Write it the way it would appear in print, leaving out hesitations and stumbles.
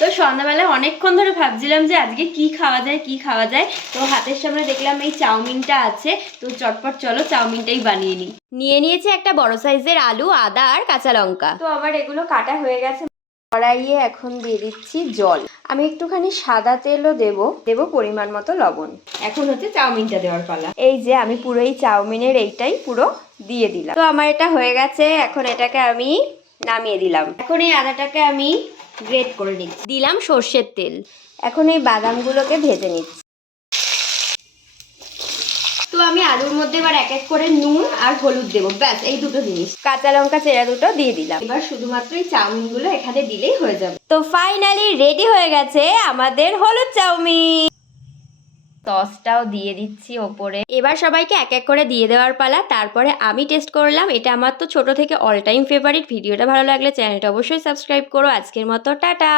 তো সন্ধ্যাবেলায় অনেকক্ষণ ধরে ভাবছিলাম যে আজকে কি খাওয়া যায়। তো হাতের সামনে দেখলাম এই চাউমিনটা আছে, তো চটপট চলো চাউমিনটাই বানিয়ে নিই। নিয়ে নিয়েছি একটা বড় সাইজের আলু, আদা আর কাঁচা লঙ্কা। তো আমার এগুলো কাটা হয়ে গেছে। কড়াইয়ে এখন দিয়ে দিচ্ছি জল। আমি একটুখানি সাদা তেলও দেব পরিমাণ মতো লবণ। এখন হচ্ছে চাউমিনটা দেওয়ার পালা। এই যে আমি পুরো এই চাউমিনের এইটাই পুরো দিয়ে দিলাম। তো আমার এটা হয়ে গেছে, এখন এটাকে আমি নামিয়ে দিলাম। এখন এই আদাটাকে আমি গ্রেট করে নিচ্ছি, দিলাম সর্ষের তেল। এখন এই বাদামগুলোকে ভেজে নিচ্ছি। তো আমি আলুর মধ্যে এবার এক এক করে নুন আর হলুদ দেবো, ব্যাস এই দুটো জিনিস। কাঁচা লঙ্কা চেরা দুটো দিয়ে দিলাম। এবার শুধুমাত্র এই চাউমিনগুলো এখানে দিলেই হয়ে যাবে। তো ফাইনালি রেডি হয়ে গেছে আমাদের হলুদ চাউমিন। সসটাও দিয়ে দিচ্ছি ওপরে। এবার সবাইকে এক এক করে দিয়ে দেওয়ার পালা। তারপরে আমি টেস্ট করলাম, এটা আমার তো ছোট থেকে অল টাইম ফেভারিট। ভিডিওটা ভালো লাগলে চ্যানেলটা অবশ্যই সাবস্ক্রাইব করো। আজকের মতো টাটা।